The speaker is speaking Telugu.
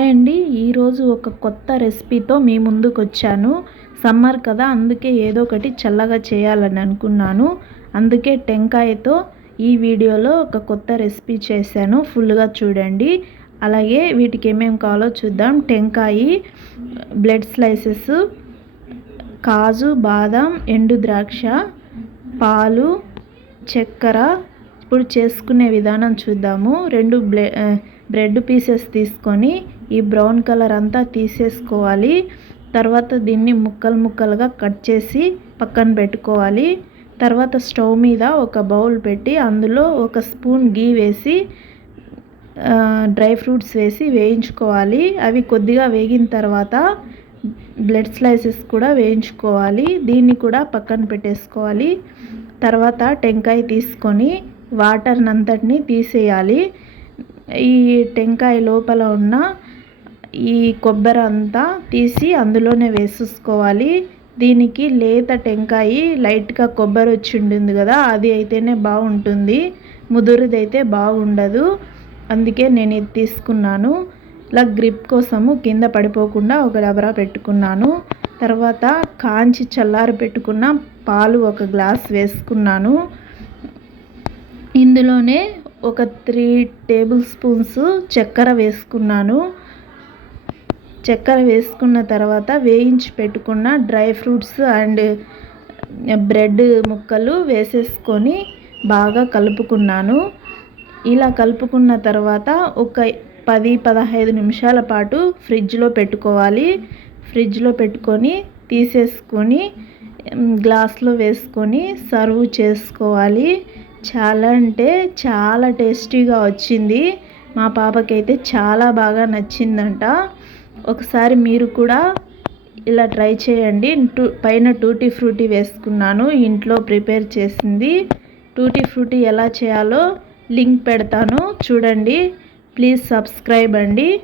హాయ్ అండి. ఈరోజు ఒక కొత్త రెసిపీతో మీ ముందుకు వచ్చాను సమ్మర్ కదా అందుకే ఏదో ఒకటి చల్లగా చేయాలని అనుకున్నాను. అందుకే టెంకాయతో ఈ వీడియోలో ఒక కొత్త రెసిపీ చేశాను. ఫుల్గా చూడండి. అలాగే వీటికి ఏమేమి కావాలో చూద్దాం. టెంకాయ బ్లడ్ స్లైసెస్ కాజు బాదం ఎండు ద్రాక్ష పాలు చక్కెర ఇప్పుడు చేసుకునే విధానం చూద్దాము. రెండు బ్లే బ్రెడ్ పీసెస్ తీసుకొని ఈ బ్రౌన్ కలర్ అంతా తీసేసుకోవాలి. తర్వాత దీన్ని ముక్కలు ముక్కలుగా కట్ చేసి పక్కన పెట్టుకోవాలి. తర్వాత స్టవ్ మీద ఒక బౌల్ పెట్టి అందులో ఒక స్పూన్ గీ వేసి డ్రై ఫ్రూట్స్ వేసి వేయించుకోవాలి. అవి కొద్దిగా వేగిన తర్వాత బ్లడ్ స్లైసెస్ కూడా వేయించుకోవాలి. దీన్ని కూడా పక్కన పెట్టేసుకోవాలి. తర్వాత టెంకాయ తీసుకొని వాటర్నంతటిని తీసేయాలి. ఈ టెంకాయ లోపల ఉన్న ఈ కొబ్బరి అంతా తీసి అందులోనే వేసేసుకోవాలి. దీనికి లేత టెంకాయ లైట్గా కొబ్బరి వచ్చి ఉంటుంది కదా అది అయితేనే బాగుంటుంది. ముదురుదైతే బాగుండదు. అందుకే నేను ఇది తీసుకున్నాను. ఇలా గ్రిప్ కోసము కింద పడిపోకుండా ఒక డబరా పెట్టుకున్నాను. తర్వాత కాంచి చల్లారి పెట్టుకున్న పాలు ఒక గ్లాస్ వేసుకున్నాను. ఇందులోనే ఒక త్రీ టేబుల్ స్పూన్స్ చక్కెర వేసుకున్నాను. చక్కెర వేసుకున్న తర్వాత వేయించి పెట్టుకున్న డ్రై ఫ్రూట్స్ అండ్ బ్రెడ్ ముక్కలు వేసేసుకొని బాగా కలుపుకున్నాను. ఇలా కలుపుకున్న తర్వాత ఒక పది పదహైదు నిమిషాల పాటు ఫ్రిడ్జ్లో పెట్టుకోవాలి. ఫ్రిడ్జ్లో పెట్టుకొని తీసేసుకొని గ్లాస్లో వేసుకొని సర్వ్ చేసుకోవాలి. చాలా అంటే చాలా టేస్టీగా వచ్చింది. మా పాపకైతే చాలా బాగా నచ్చిందంట. ఒకసారి మీరు కూడా ఇలా ట్రై చేయండి. టూ పైన టూటీ ఫ్రూటీ వేసుకున్నాను. ఇంట్లో ప్రిపేర్ చేసింది. టూటీ ఫ్రూటీ ఎలా చేయాలో లింక్ పెడతాను. చూడండి. ప్లీజ్ సబ్స్క్రైబ్ అండి.